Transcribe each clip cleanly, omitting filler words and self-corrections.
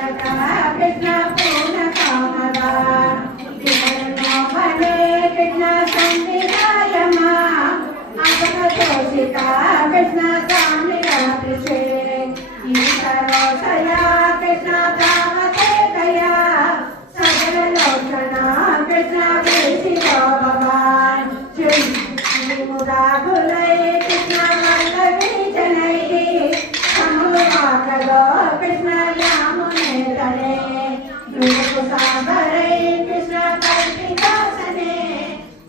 कृष्ण पूर्ण कामदा कृष्ण संविदायमा अपनतोषिता कृष्ण कामिका कृषे ईश्वरोदया कृष्ण कामते दया सगललोचना कृष्ण देशिको भगवान् मुदागुलै कृष्ण वल्लभी जनैः समुवाकलो कृष्ण यामुने तले नृकुसागरे कृष्ण कल्पितासने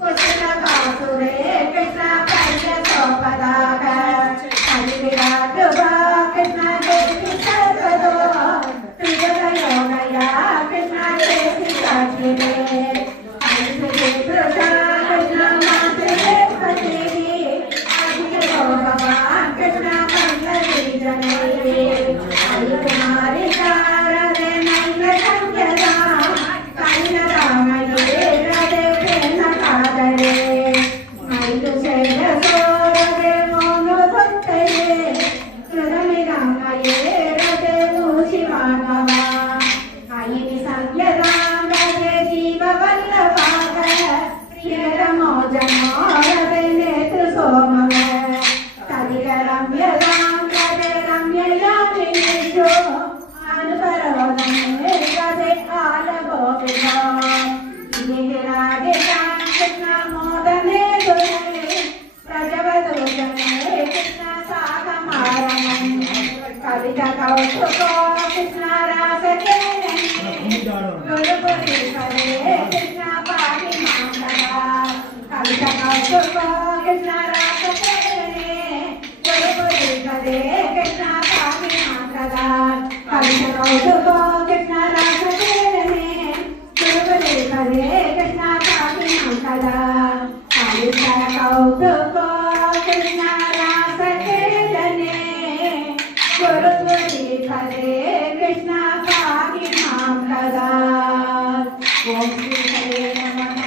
कुशलबासुरे कृष्ण पर्यटोपदाः हरिविराटुभा कृष्ण देवी सर्वतो त्रिजगयोगया कृष्ण देवी साक्षिरे हरिसुते कृष्ण कृष्ण मातृते पतिः अभिषेको भगवान् कृष्ण वल्लभी जनैः हरिकुमारी शारदे नैवेद्यदा कैलरामये रदे प्रेमकादरे मैलुषेयसो रदे मौनभक्तये कृतमिरामये रदे मूषिमानवा अयि संयदां रदे जीववल्लभाग प्रियरमोजनो रदे नेत्रसोमव कलिरम्यदां रदे रम्ययामिनीषु अनुपरोदमे रदे आलगोपिता विराजितां कृष्ण मोदने दुरे प्रजवदूषणे कृष्ण सागमारणं कवितकौस्तुभो कृष्ण रासकेलने गुरुपुरी करे कृष्ण पाहिमां सदा कवितकौस्तुभो कृष्ण रासकेलने गुरुपुरी करे कृष्ण पाहिमां सदा कवितकौस्तुभो कृष्ण रासकेलने गुरुपुरी करे कृष्ण पाहिमां सदा कवितकौस्तुभो कृष्ण रासकेलने गुरुपुरी करे कृष्ण पाहिमां सदा। ओम श्री हरे नमः।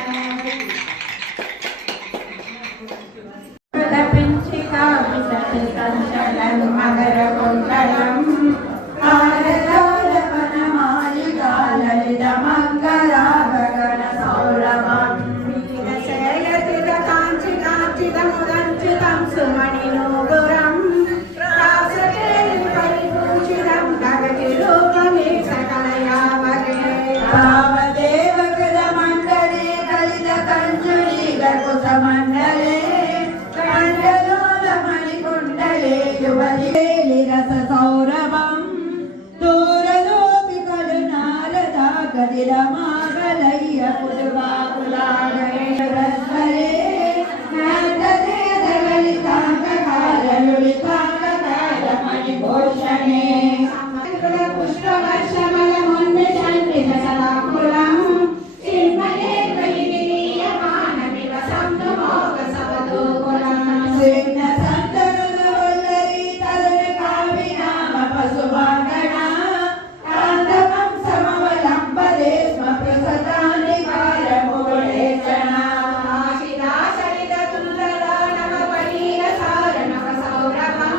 प्रदपिंचिका विसति संचलन मगर कुंडलम आरलोलपनमालिका ललित मंगला गगन सौरभम वीरशैलति कांचिकांचितमुदंचितं सुमणिनूपुरम रासकेलि परिभूषितं गगतिरूपमे सकलयामगे रामदेव कृतमण्डले कलितकञ्जुली गर्भुतमण्डले कण्डलोलमणिकुण्डले युवलिरससौरभं दूरदोऽपि खलु नारदा कदिरमागलय्य पुरुवाकुलागरे रस्वरे नन्दने दललिताङ्गकाललुलिताङ्गकालमणिभूषणे पुष्पवर्षमलमुन्मिषन्विष सदाकुलं चिन्मये त्वयि सप्तमोकसवदोकुलं सिंहसन्दरुलवल्लरी तरुणकामिनाम पशुवाङ्गना कान्दमं समवलम्बदे स्म प्रसदानि कारमुकुलेक्षणा आशिदाशरितसुन्दरा नवपरीरसारणकसौरभं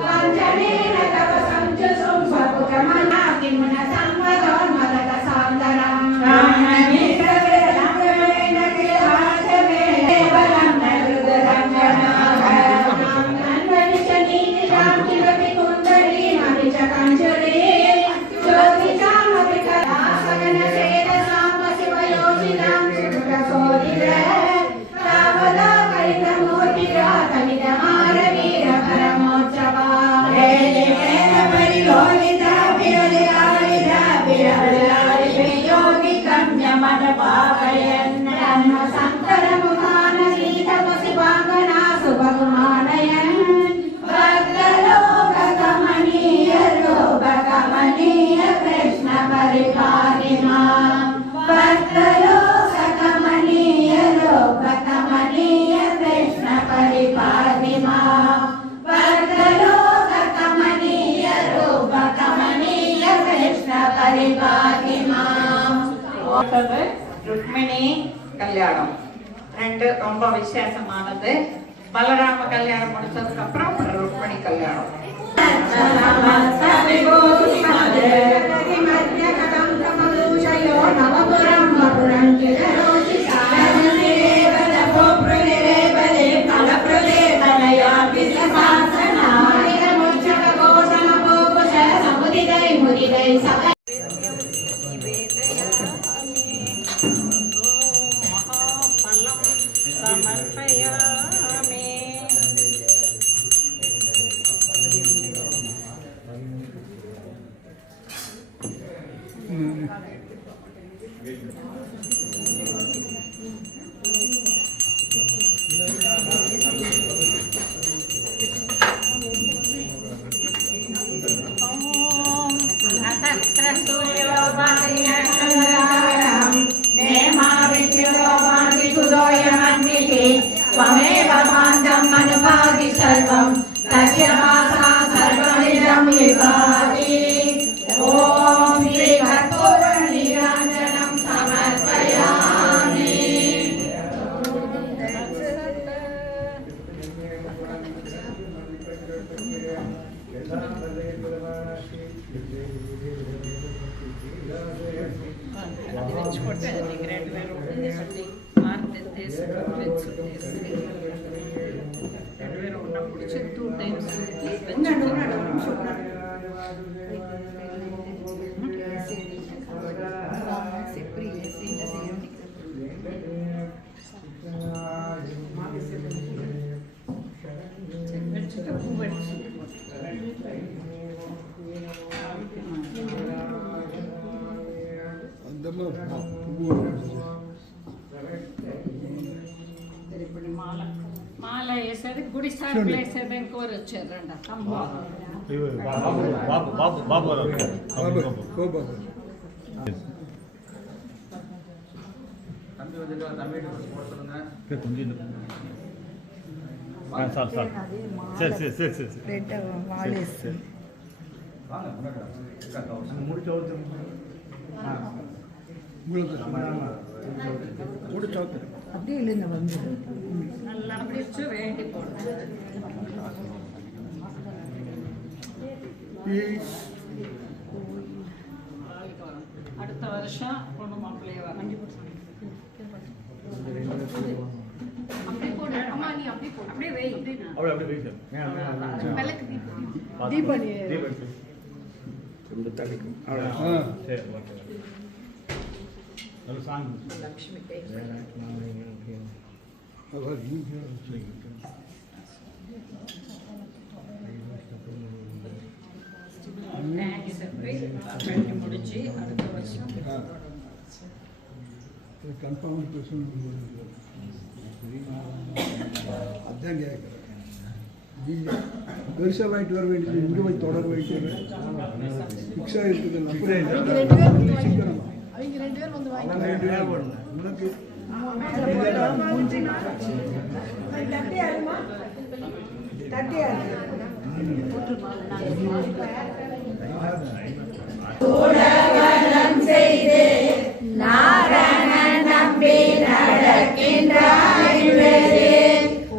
वाञ्छनेन तव संचुसुं स्वपुरमना किमुन संवदोन्मदकसान्दरं प्राणनेत्रवेदनवेन किलहासमेलेवलं न हृदरञ्जनाभरं नन्वनिशनीतिशां किमपि कुन्दलीमपि च कञ्जुरी ज्योतिषामपि कलासगनसेदसां वशिवयोषितां सुमुखसोदिरे तावदा कलितमूर्तिरा कलितमारवीरपरमोत्सवा वेलिवेन परिलोलिता विरलियालिता विरलियालियोगिकम्यमनपाकयन् ब्रह्मसङ्करमुखानसीतमुसिवाङ्गना सुभगुमानयन् भद्रलोककमनीय लोककमनीय कृष्ण परिपाहि मां भद्रलोककमनीय लोककमनीय कृष्ण परिपाहि मां भद्रलोककमनीय लोककमनीय कृष्ण परिपाहि मां। ருக்மிணி கல்யாணம் ரெண்டு ரொம்ப விசேஷமானது. பலராம கல்யாணம் முடிச்சதுக்கு அப்புறம் ருக்மிணி கல்யாணம். त्वमेव पान्तम् अनुभाति सर्वं तस्य मासा सर्वमिदं विभाति ॐ श्रीकर्पूरनीराञ्जनं समर्पयामि మాల వేసేది గుడి సార్లు వేసేది ఇంకోరు వచ్చారండి அப்படியே இல்லைங்க வந்து நல்லா பிடிச்சு வேண்டி போடுறது அடுத்த வருஷம் பொண்ணு மாப்பிள்ளைய அப்படியே போடு அம்மா நீ அப்படியே போடு அப்படியே வை தீபாவளி லட்சுமி முடிச்சு அடுத்த வருஷம் கன்ஃபார்ம் அதான் கேட்குறேன் பெருசாக வாங்கிட்டு வர வேண்டியது இங்கே போய் தொடர வேண்டியது ஃபிக்ஸாக இருக்குது அவங்க 2 பேர் வந்து வாங்கி உனக்கு செய்து நாரண நம்பி நடக்கின்றாய்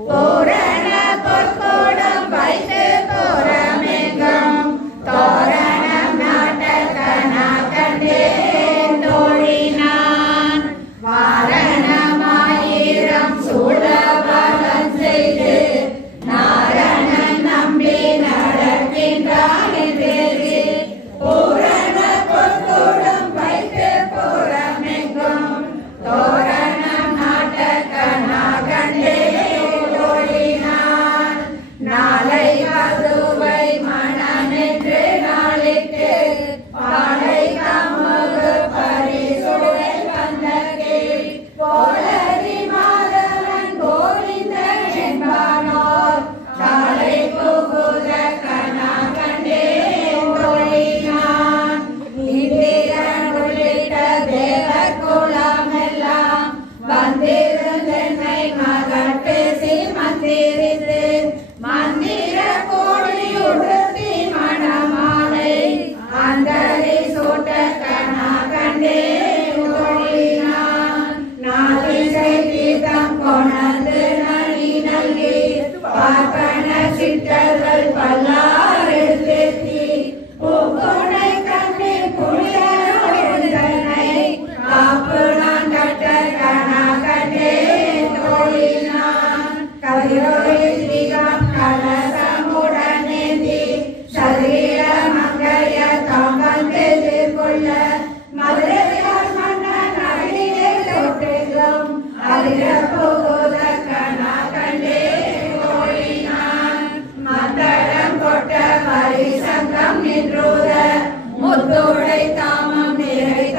பூரண பொற்கூடம் வைத்து புறமெங்கும் தோரணம் நாட்டக்கனா கண்டே தோழினான் வாரணமாயிரம் சூழபலம் செய்து நாரணன் நம்பி நடக்கின்றாய் பூரண பொற்கூடம் வைத்து புறமெங்கும் தோரணம் நாட்டக்கனா கண்டே தோழினான் நாளை வதுவை மணமென்று நாளிட்டு பாலை கமுகு பரிசுடை வந்த கீழ் போலரி மாதவன் கோவிந்தன் என்பானோர் காலை புகுத கனா கண்டே தோழினான் இந்திரன் உள்ளிட்ட தேவர் குலமெல்லாம் வந்திருந்தென்னை மகள் பேசி மந்திரித்து மந்திர கோடி உடுத்தி மணமாலை அந்தரி சூட்ட கனா கண்டே தோழினான் நாதிசை கீதம் கொணர்ந்து நலி நல்கி பார்ப்பன சிற்றர்கள் பல்லாரெழுத்தி பூக்குனை கண்ணி புனிதனை காப்பு நான் கட்ட கனா கண்டே தோழினான் கதிரொளி ஸ்ரீகாம் கலசமுடனேந்தி சரீர மங்கைய தாங்கள் எதிர்கொள்ள மதுரையார் மன்னன் அடியே தொட்டெங்கும் அறிய போகுத கனா கண்டே தோழினான் மத்தளம் கொட்ட பரிசங்கம் நின்றூர முத்தோடை தாமம் நிறைத்த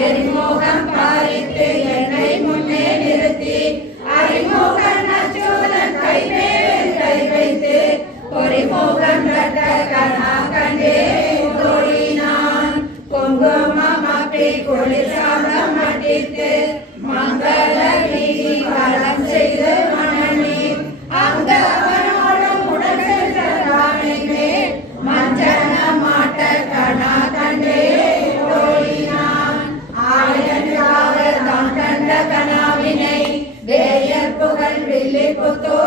எரிமுகம் பாரித்து என்னை முன்னே நிறுத்தி அறிமுகன் அச்சோதன் கைமேல் கை வைத்து பொறிமுகம் கட்ட கணா கண்டே தோழினான் குங்குமம் அப்படி குளிர் சாதம் அடித்து மங்கள வீதி வலம் செய்து மணனி அங்க அவனோடும் உடன் சென்ற ராமை மேல் மஞ்சன மாட்ட கணா கண்டே தோழினான் ஆயன் தான் கண்ட கனாவினை வேயர் புகழ் வில்லி புத்தோ